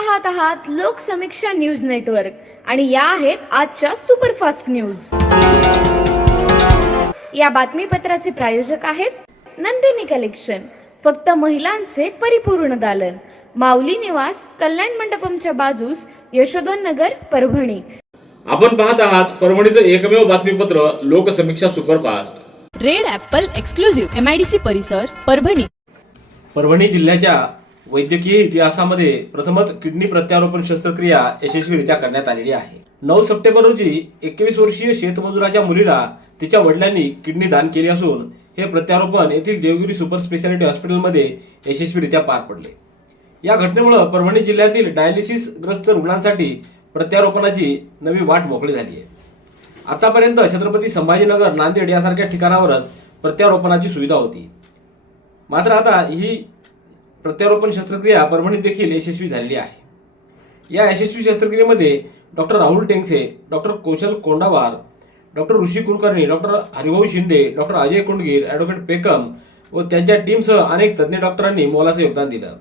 पाहत आहात Loksamiksha news network. आणि या आहेत आजच्या सुपरफास्ट न्यूज. या बातमीपत्राचे प्रायोजक आहेत नंदिनी कलेक्शन. फक्त महिलांचे परिपूर्ण दालन. माऊली निवास कल्याण मंडपमच्या बाजूस यशोधन नगर परभणी. आपण पाहत आहात परभणीचं एकमेव बातमीपत्र Loksamiksha superfast. Red apple exclusive MIDC परिसर परभणी. परभणी जिल्ह्याच्या वैद्यकीय इतिहासामध्ये प्रथमच किडनी प्रत्यारोपण शस्त्रक्रिया यशस्वीरित्या करण्यात आलेली आहे. नऊ सप्टेंबर रोजी एकवीस वर्षीय शेतमजुराच्या मुलीला तिच्या वडिलांनी किडनी दान केली असून हे प्रत्यारोपण येथील देवगिरी सुपर स्पेशालिटी हॉस्पिटलमध्ये यशस्वीरित्या पार पडले. या घटनेमुळे परभणी जिल्ह्यातील डायलिसिस ग्रस्त रुग्णांसाठी प्रत्यारोपणाची नवी वाट मोकळी झाली आहे. आतापर्यंत छत्रपती संभाजीनगर नांदेड यासारख्या ठिकाणावरच प्रत्यारोपणाची सुविधा होती. मात्र आता ही प्रत्यारोपण शस्त्रक्रिया परभणीत देखील यशस्वी झालेली आहे. या यशस्वी शस्त्रक्रियेमध्ये doctor Rahul Tengse doctor Kaushal Kondawar doctor Rishi Kulkarni doctor Haribhau Shinde doctor Ajay Kundgir advocate Pekam व त्यांच्या टीमसह अनेक तज्ज्ञ डॉक्टरांनी मोलाचं योगदान दिलं.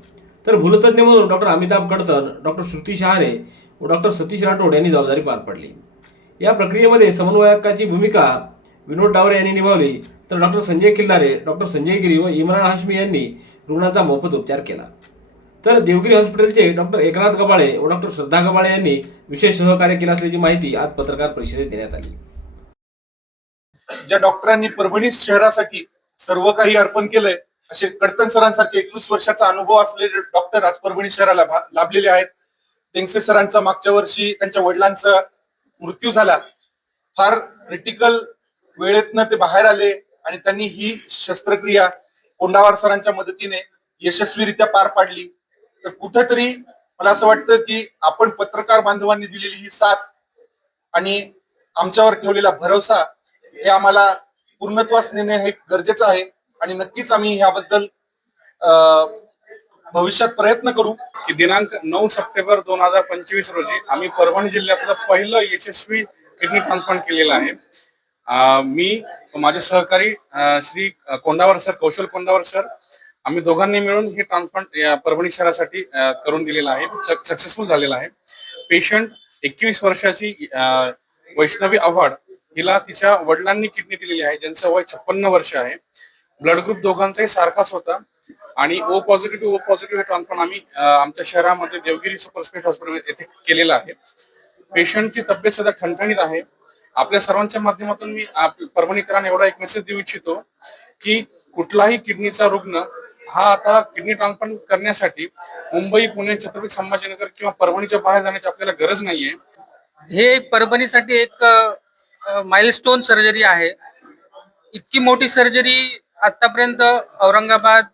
तर भूलतज्ञ म्हणून डॉक्टर अमिताभ कडतन डॉक्टर श्रुती शहारे व डॉक्टर सतीश राठोड यांनी जबाबदारी पार पडली. या प्रक्रियेमध्ये समन्वयकाची भूमिका विनोद डावरे यांनी निभावली. तर डॉक्टर संजय किल्लारे डॉक्टर संजय गिरी व इम्रान हाशमी यांनी रुग्णांचा मोफत उपचार केला. तर देवगिरी हॉस्पिटलचे डॉक्टर एकनाथ गबाळे व डॉक्टर श्रद्धा गबाळे यांनी विशेष सहकार्य केलं असल्याची माहिती आज पत्रकार परिषदेत देण्यात आली. ज्या डॉक्टरांनी परभणी शहरासाठी सर्व काही अर्पण केलंय असे कडतन सरांसारखे एकवीस वर्षाचा अनुभव असलेले डॉक्टर आज परभणी शहराला लाभलेले आहेत. टेंगसे सरांचा मागच्या वर्षी त्यांच्या वडिलांचा मृत्यू झाला. फार क्रिटिकल वेळेतनं ते बाहेर आले आणि त्यांनी ही शस्त्रक्रिया कोंडावार सरांच्या मदतीने यशस्वीरित्या पार पाडली. तर कुठेतरी मला असं वाटतं की आपण पत्रकार बांधवांनी दिलेली ही साथ आणि आमच्यावर ठेवलेला भरोसा हे आम्हाला पूर्णत्वास नेणे हे गरजेचं आहे आणि नक्कीच आम्ही ह्याबद्दल अं, भविष्यात प्रयत्न करू. की दिनांक नऊ सप्टेंबर दोन हजार पंचवीस रोजी आम्ही परभणी जिल्ह्यातलं पहिलं यशस्वी किडनी ट्रान्सप्लांट केलेलं आहे. मी माझे सहकारी श्री कोंडावर सर कौशल कोंडावर सर आम्ही दोघांनी मिळून हे ट्रान्सप्लांट परभणी शहरासाठी करून दिलेलं आहे. सक्सेसफुल झालेलं आहे. पेशंट एकवीस वर्षाची वैष्णवी आव्हाड हिला तिच्या वडिलांनी किडनी दिलेली आहे. ज्यांचं वय छप्पन्न वर्ष आहे. ब्लड ग्रुप दोघांचाही सारखाच होता. आणि ओ पॉझिटिव्ह ओ पॉझिटिव्ह हे ट्रान्सप्लांट आम्ही आमच्या शहरामध्ये देवगिरी सुपर स्पेशल हॉस्पिटल येथे केलेलं आहे. पेशंटची तब्येत सध्या ठणठणीत आहे. आपल्या सर्वांच्या माध्यमातून मी परभणीकरांना एवढा एक मेसेज देऊ इच्छितो की कुठलाही किडनीचा रुग्ण हा आता किडनी ट्रान्सप्लांट करण्यासाठी मुंबई पुणे छत्रपती संभाजीनगर किंवा परभणीच्या बाहेर जाण्याची आपल्याला गरज नाहीये. हे एक परभणीसाठी एक माइलस्टोन सर्जरी आहे. इतकी मोठी सर्जरी आतापर्यंत औरंगाबाद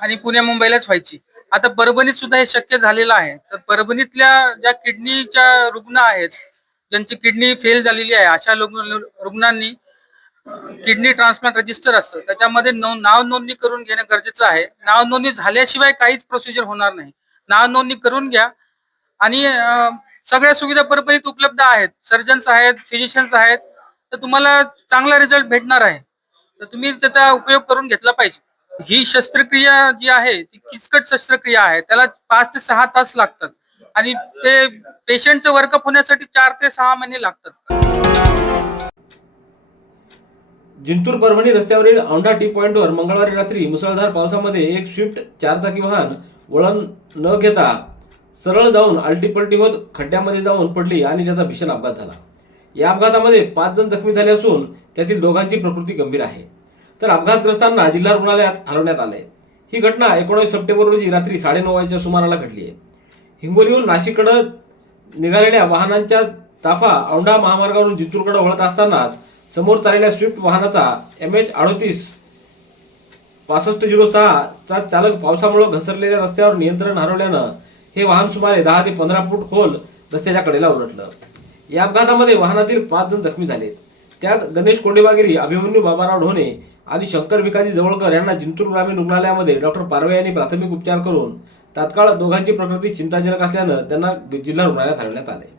आणि पुणे मुंबईलाच व्हायची. आता परभणीत सुद्धा हे शक्य झालेलं आहे. तर परभणीतल्या ज्या किडनीच्या रुग्ण आहेत ज्यांची किडनी फेल झालेली आहे अशा रुग्णांनी किडनी ट्रान्सप्लांट रजिस्टर असतं. त्याच्यामध्ये नो- नाव नोंदणी करून घेणं गरजेचं आहे. नाव नोंदणी झाल्याशिवाय काहीच प्रोसिजर होणार नाही. नाव नोंदणी करून घ्या. आणि सगळ्या सुविधा परपरीत उपलब्ध आहेत. सर्जन्स आहेत फिजिशियन्स आहेत. तर तुम्हाला चांगला रिझल्ट भेटणार आहे. तर तुम्ही त्याचा उपयोग करून घेतला पाहिजे. ही शस्त्रक्रिया जी आहे ती किचकट शस्त्रक्रिया आहे. त्याला पाच ते सहा तास लागतात. आणि ते पेशंटचं वर्कअप होण्यासाठी चार ते सहा महिने लागतात. जिंतूर परभणी रस्त्यावरील औंढा टी पॉइंटवर मंगळवारी रात्री मुसळधार पावसामध्ये एक स्विफ्ट चारचाकी वाहन वळण न घेता सरळ जाऊन आलटीपलटी होत खड्ड्यामध्ये जाऊन पडली आणि त्याचा भीषण अपघात झाला. या अपघातामध्ये पाच जण जखमी झाले असून त्यातील दोघांची प्रकृती गंभीर आहे. तर अपघातग्रस्तांना जिल्हा रुग्णालयात हलवण्यात आले ही घटना एकोणीस सप्टेंबर रोजी रात्री साडेनऊ वाजेच्या सुमाराला घडली आहे. हिंगोलीहून नाशिककडे निघालेल्या वाहनांच्या ताफा औंढा महामार्गावरून जिंतूरकडे वळत असताना समोर चाललेल्या स्विफ्ट वाहनाचा एम एच अडोतीस पासष्ट झिरो सहाचा चालक पावसामुळे घसरलेल्या रस्त्यावर नियंत्रण हरवल्यानं हे वाहन सुमारे दहा ते पंधरा फूट खोल रस्त्याच्या कडेला उलटलं या अपघातामध्ये वाहनातील पाच जण जखमी झाले. त्यात गणेश कोंडेबागिरी अभिमन्यू बाबाराव ढोणे आणि शंकर विकाजी जवळकर यांना जिंतूर ग्रामीण रुग्णालयामध्ये डॉक्टर पारवे यांनी प्राथमिक उपचार करून तात्काळ दोघांची प्रकृती चिंताजनक असल्यानं त्यांना जिल्हा रुग्णालयात हलवण्यात आले.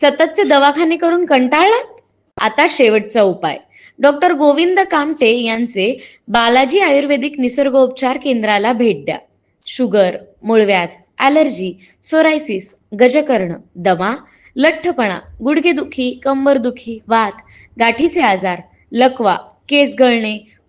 सततचे दवाखाने करून कंटाळलात? आता शेवटचा उपाय. डॉक्टर गोविंद कामटे यांचे बालाजी आयुर्वेदिक निसर्गोपचार केंद्राला भेट द्या. शुगर मूळव्याध ॲलर्जी सोरायसिस गजकर्ण दमा लठ्ठपणा गुडघेदुखी कंबरदुखी वात गाठीचे आजार लकवा केस गळणे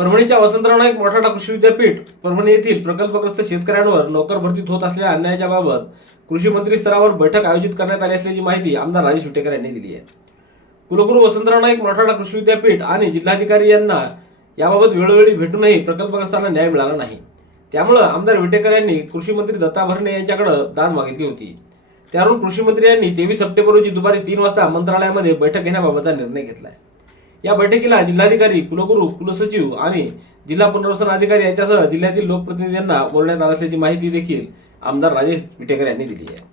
परभणीच्या वसंतराव नाईक मराठा कृषी विद्यापीठ परभणी येथील प्रकल्पग्रस्त शेतकऱ्यांवर नोकर भरतीत होत असलेल्या अन्यायाच्या बाबत कृषी मंत्री स्तरावर बैठक आयोजित करण्यात आली असल्याची माहिती आमदार राजेश विटेकर यांनी दिली आहे. कुलगुरू वसंतराव नाईक मराठा कृषी विद्यापीठ आणि जिल्हाधिकारी यांना याबाबत वेळोवेळी भेटूनही प्रकल्पग्रस्तांना न्याय मिळाला नाही. त्यामुळं आमदार विटेकर यांनी कृषी मंत्री दत्ता भरणे यांच्याकडे दाद मागितली होती. त्यावरून कृषी मंत्री यांनी तेवीस सप्टेंबर रोजी दुपारी तीन वाजता मंत्रालयामध्ये बैठक घेण्याबाबतचा निर्णय घेतला आहे या बैठकीला जिल्हाधिकारी कुलगुरू कुलसचिव आणि जिल्हा पुनर्वसन अधिकारी यांच्यासह जिल्ह्यातील लोकप्रतिनिधींना बोलण्यात आलं असल्याची माहिती देखील आमदार राजेश विटेकर यांनी दिली आहे.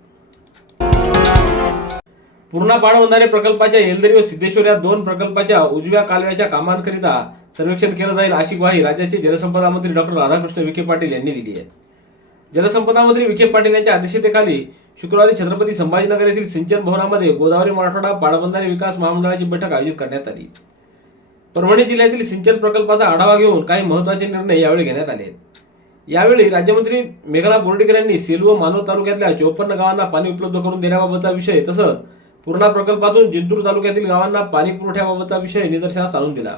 पूर्णा पाणवंधारे प्रकल्पाच्या येलदरी व सिद्धेश्वर या दोन प्रकल्पाच्या उजव्या कालव्याच्या कामांकरिता सर्वेक्षण केलं जाईल अशी ग्वाही राज्याचे जलसंपदा मंत्री डॉक्टर राधाकृष्ण विखे पाटील यांनी दिली आहे. जलसंपदा मंत्री विखे पाटील यांच्या अध्यक्षतेखाली शुक्रवारी छत्रपती संभाजीनगर येथील सिंचन भवनामध्ये गोदावरी मराठवाडा पाणबंधारे विकास महामंडळाची बैठक आयोजित करण्यात आली. परभणी जिल्ह्यातील सिंचन प्रकल्पाचा आढावा घेऊन काही महत्त्वाचे निर्णय यावेळी घेण्यात आले यावेळी राज्यमंत्री मेघना बोर्डीकर यांनी सेलू व मानव तालुक्यातल्या चोपन्न गावांना पाणी उपलब्ध करून देण्याबाबतचा विषय तसंच पूर्णा प्रकल्पातून जिंतूर तालुक्यातील गावांना पाणी पुरवठ्याबाबतचा विषय निदर्शनास आणून दिला.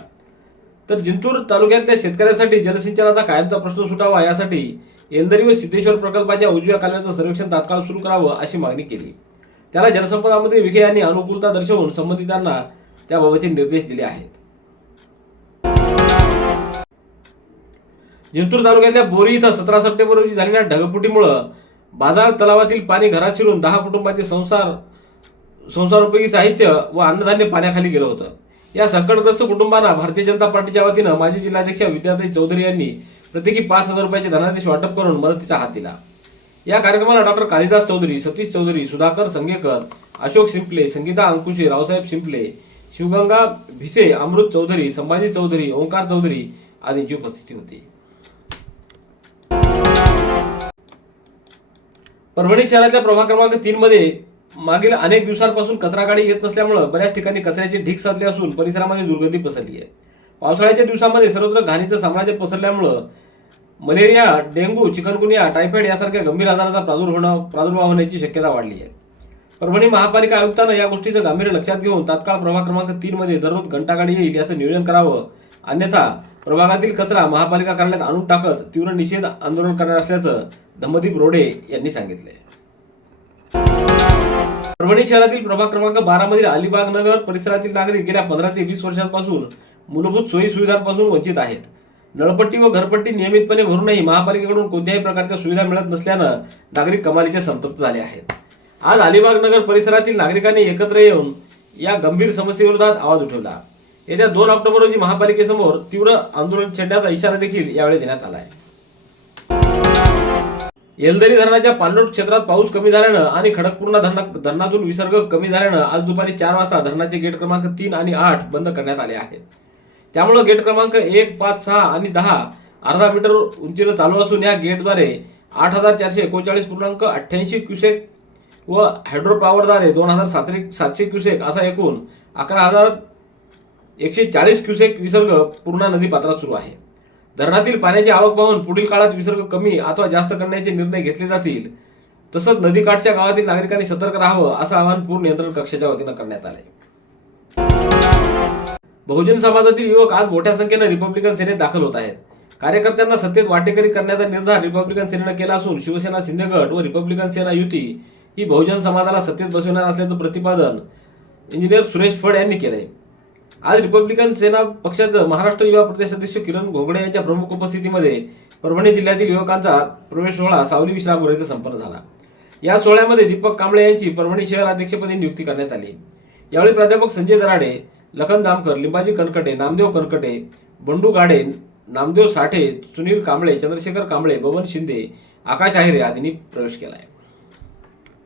तर जिंतूर तालुक्यातल्या शेतकऱ्यांसाठी जलसिंचनाचा कायमचा प्रश्न सुटावा यासाठी येलदरी व सिद्धेश्वर प्रकल्पाच्या उजव्या कालव्याचं सर्वेक्षण तात्काळ सुरू करावं अशी मागणी केली. त्याला जलसंपदा मंत्री विखे यांनी अनुकूलता दर्शवून संबंधितांना त्याबाबतचे निर्देश दिले आहेत. जिंतूर तालुक्यातल्या बोरी इथं सतरा सप्टेंबर रोजी झालेल्या ढगफुटीमुळं बाजार तलावातील पाणी घरात शिरून दहा कुटुंबाचे संसार संसारोपयोगी साहित्य व अन्नधान्य पाण्याखाली गेलं होतं. या संकटग्रस्त कुटुंबांना भारतीय जनता पार्टीच्या वतीनं माजी जिल्हाध्यक्ष विद्याताई चौधरी यांनी प्रत्येकी पाच हजार रुपयाचे धनादेश वाटप करून मदतीचा हात दिला. या कार्यक्रमाला डॉक्टर कालिदास चौधरी सतीश चौधरी सुधाकर संगेकर अशोक शिंपले संगीता अंकुशे रावसाहेब शिंपले शिवगंगा भिसे अमृत चौधरी संभाजी चौधरी ओंकार चौधरी आदींची उपस्थिती होती. परभणी शहरातल्या प्रभाग क्रमांक तीन मध्ये मागील अनेक दिवसांपासून कचरा गाडी येत नसल्यामुळे बऱ्याच ठिकाणी कचऱ्याचे ढीक साधले असून परिसरामध्ये दुर्गंधी पसरली आहे. पावसाळ्याच्या दिवसामध्ये सर्वत्र घाणीचं साम्राज्य पसरल्यामुळं मलेरिया डेंग्यू चिकनगुनिया टायफॉइड यासारख्या गंभीर आजाराचा प्रादुर्भाव होणं- प्रादुर्भाव होण्याची शक्यता वाढली आहे. परभणी महापालिका आयुक्तानं या गोष्टीचं गांभीर्य लक्षात घेऊन तात्काळ प्रभाग क्रमांक तीन मध्ये दररोज घंटागाडी येईल याचं नियोजन करावं अन्यथा प्रभागातील कचरा महापालिका कार्यालयात आणून टाकत तीव्र निषेध आंदोलन करणार असल्याचं धम्मदीप रोडे यांनी सांगितलंय परभणी शहरातील प्रभाग क्रमांक बारा मधील अलिबाग नगर परिसरातील नागरिक गेल्या पंधरा ते वीस वर्षांपासून मूलभूत सोयी सुविधांपासून वंचित आहेत. नळपट्टी व घरपट्टी नियमितपणे भरूनही महापालिकेकडून कोणत्याही प्रकारच्या सुविधा मिळत नसल्यानं नागरिक कमालीचे संतप्त झाले आहेत. आज अलिबाग नगर परिसरातील नागरिकांनी एकत्र येऊन या गंभीर समस्येविरोधात आवाज उठवला. येत्या दोन ऑक्टोबर रोजी महापालिकेसमोर तीव्र आंदोलन छेडण्याचा इशारा देखील यावेळी देण्यात आला आहे येलदरी धरणाच्या पाणलोट क्षेत्रात पाऊस कमी झाल्यानं आणि खडकपूर्णा धरणा धरणातून विसर्ग कमी झाल्यानं आज दुपारी चार वाजता धरणाचे गेट क्रमांक तीन आणि आठ बंद करण्यात आले आहेत. त्यामुळे गेट क्रमांक एक पाच सहा आणि दहा अर्धा मीटर उंचीनं चालू असून या गेटद्वारे आठ हजार चारशे एकोणचाळीस पूर्णांक अठ्ठ्याऐंशी क्युसेक व हायड्रो पॉवरद्वारे दोन हजार सातशे क्युसेक असा एकूण अकरा हजार एकशे चाळीस क्युसेक विसर्ग पूर्णा नदी पात्रात सुरू आहे. धरणातील पाण्याची आवक पाहून पुढील काळात विसर्ग कमी अथवा जास्त करण्याचे निर्णय घेतले जातील. तसंच नदीकाठच्या गावातील नागरिकांनी सतर्क राहावं असं आवाहन पूर नियंत्रण कक्षाच्या वतीनं करण्यात आले बहुजन समाजातील युवक आज मोठ्या संख्येनं रिपब्लिकन सेनेत दाखल होत आहेत. कार्यकर्त्यांना सत्तेत वाटेकरी करण्याचा निर्धार रिपब्लिकन सेनेनं केला असून शिवसेना शिंदे गट व रिपब्लिकन सेना युती ही बहुजन समाजाला सत्तेत बसवणार असल्याचं प्रतिपादन इंजिनियर सुरेश फड यांनी केलंय. आज रिपब्लिकन सेना पक्षाचं महाराष्ट्र युवा प्रदेशाध्यक्ष किरण घोगडे यांच्या प्रमुख उपस्थितीमध्ये परभणी जिल्ह्यातील युवकांचा प्रवेश सोहळा सावली विश्रामगृह इथं संपन्न झाला. या सोहळ्यामध्ये दीपक कांबळे यांची परभणी शहर अध्यक्षपदी नियुक्ती करण्यात आली. यावेळी प्राध्यापक संजय दराडे लखन दामकर लिंबाजी कनकटे नामदेव कनकटे बंडू गाडे नामदेव साठे सुनील कांबळे चंद्रशेखर कांबळे बबन शिंदे आकाश आहिरे आदींनी प्रवेश केला आहे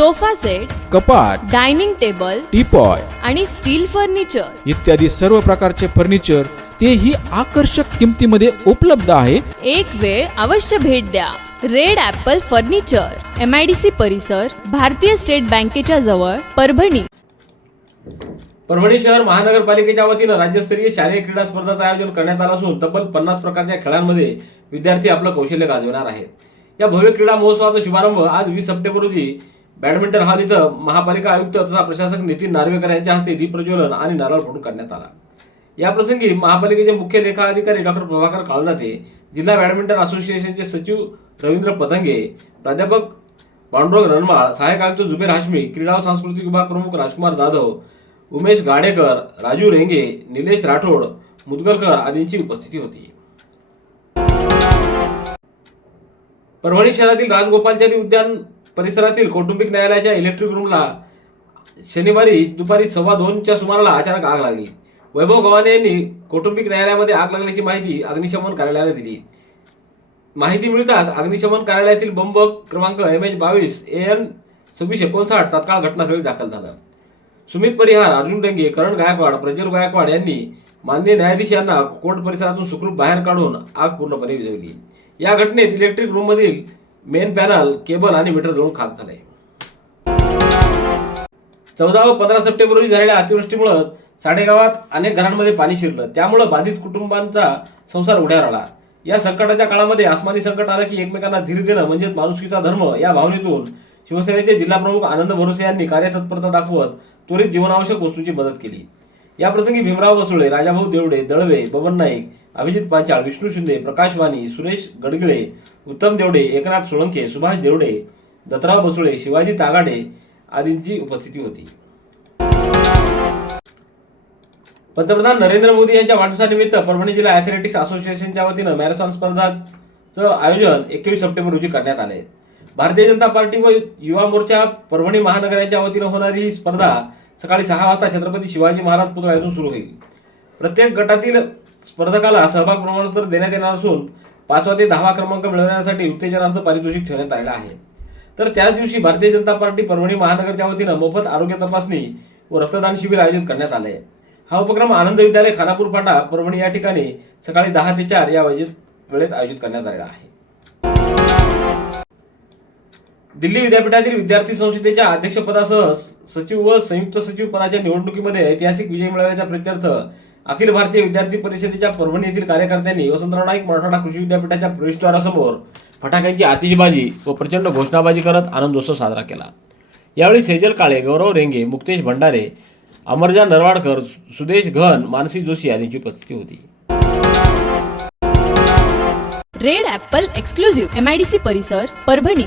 sofa set कपाट डायनिंग टेबल टीपॉय आणि स्टील फर्निचर. इत्यादी सर्व प्रकारचे फर्निचर तेही आकर्षक किमतीमध्ये उपलब्ध आहे. एक वेळ अवश्य भेट द्या. Red apple furniture M I D C परिसर भारतीय स्टेट बँकेच्या जवळ परभणी. परभणी शहर महानगरपालिकेच्या वतीनं राज्यस्तरीय शालेय क्रीडा स्पर्धांचं आयोजन करण्यात आलं असून तब्बल पन्नास प्रकारच्या खेळांमध्ये विद्यार्थी आपलं कौशल्य गाजविणार आहेत. या भव्य क्रीडा महोत्सवाचा शुभारंभ आज वीस सप्टेंबर रोजी बॅडमिंटन हॉल इथं महापालिका आयुक्त तथा प्रशासक नितीन नार्वेकर यांच्या हस्ते दीपप्रज्वलन आणि नारळ फोडून करण्यात आला. याप्रसंगी महापालिकेचे मुख्य लेखा अधिकारी डॉक्टर प्रभाकर काळजाते जिल्हा बॅडमिंटन असोसिएशनचे सचिव रवींद्र पतंगे प्राध्यापक पांडुरंग रणमाळ सहाय्यक आयुक्त जुबेर हाशमी क्रीडा व सांस्कृतिक विभाग प्रमुख राजकुमार जाधव उमेश गाडेकर राजू रेंगे निलेश राठोड मुदगलकर आदींची उपस्थिती होती. परभणी शहरातील राजगोपालचारी उद्यान परिसरातील कौटुंबिक न्यायालयाच्या इलेक्ट्रिक रूमला शनिवारी दुपारी सव्वा दोनच्या सुमाराला अचानक आग लागली. वैभव गव्हाणे यांनी कौटुंबिक न्यायालयामध्ये आग लागल्याची माहिती अग्निशमन कार्यालयाला दिली. माहिती मिळताच अग्निशमन कार्यालयातील बंब क्रमांक एम एच बावीस ए एन सव्वीस एकोणसाठ तात्काळ घटनास्थळी दाखल झाला. सुमित परिहार अर्जुन डेंगे करण गायकवाड प्रज्वल गायकवाड यांनी माननीय न्यायाधीश यांना कोर्ट परिसरातून सुखरूप बाहेर काढून आग पूर्णपणे विझवली. या घटनेत इलेक्ट्रिक रूममधील मेन पॅनल केबल आणि मीटर जळून खाक झाले चौदा व पंधरा सप्टेंबर रोजी झालेल्या अतिवृष्टीमुळे साडेगावात अनेक घरांमध्ये पाणी शिरलं. त्यामुळे बाधित कुटुंबांचा संसार उड्यावर आला. या संकटाच्या काळामध्ये आसमानी संकट आलं की एकमेकांना धीर देणं म्हणजेच माणुसकीचा धर्म या भावनेतून शिवसेनेचे जिल्हाप्रमुख आनंद भरोसे यांनी कार्यतत्परता दाखवत त्वरित जीवनावश्यक वस्तूंची मदत केली. या प्रसंगी भीमराव बसुळे राजाभाऊ देवडे दळवे बबन नाईक अभिजित पांचाळ विष्णू शिंदे प्रकाश वाणी सुरेश गडगिळे उत्तम देवडे एकनाथ सोळंके सुभाष देवडे दत्तराव बसुळे शिवाजी तागाडे आदींची उपस्थिती होती. पंतप्रधान नरेंद्र मोदी यांच्या वाढदिवसानिमित्त परभणी जिल्हा ॲथलेटिक्स असोसिएशनच्या वतीनं मॅरेथॉन स्पर्धाचं आयोजन एकवीस सप्टेंबर रोजी करण्यात आले भारतीय जनता पार्टी व युवा मोर्चा परभणी महानगराच्या वतीनं होणारी ही स्पर्धा सकाळी सहा वाजता छत्रपती शिवाजी महाराज पुतळ्यातून सुरू होईल. प्रत्येक गटातील स्पर्धकाला सहभाग प्रमाणपत्र देण्यात येणार असून पाचवा ते दहावा क्रमांक मिळवण्यासाठी उत्तेजनार्थ पारितोषिक ठेवण्यात आलेला आहे. तर त्याच दिवशी भारतीय जनता पार्टी परभणी महानगरच्या वतीनं मोफत आरोग्य तपासणी व रक्तदान शिबिर आयोजित करण्यात आले हा उपक्रम आनंद विद्यालय खानापूर फाटा परभणी या ठिकाणी सकाळी दहा ते चार या वेळेत आयोजित करण्यात आलेला आहे. दिल्ली विद्यापीठातील विद्यार्थी संसदेच्या अध्यक्षपदासह सचिव व संयुक्त सचिव पदाच्या निवडणुकीमध्ये ऐतिहासिक विजय मिळवण्याच्या प्रत्यर्थ अखिल भारतीय विद्यार्थी परिषदेच्या परभणी येथील कार्यकर्त्यांनी वसंतराव नाईक मराठवाडा कृषी विद्यापीठाच्या प्रवेशद्वारासमोर फटाक्यांची आतिषबाजी व प्रचंड घोषणाबाजी करत आनंदोत्सव साजरा केला. यावेळी सेजल काळे गौरव रेंगे मुक्तेश भंडारे अमरजा नरवाडकर सुदेश घन मानसी जोशी आदींची उपस्थिती होती. Red apple exclusive M I D C परिसर परभणी.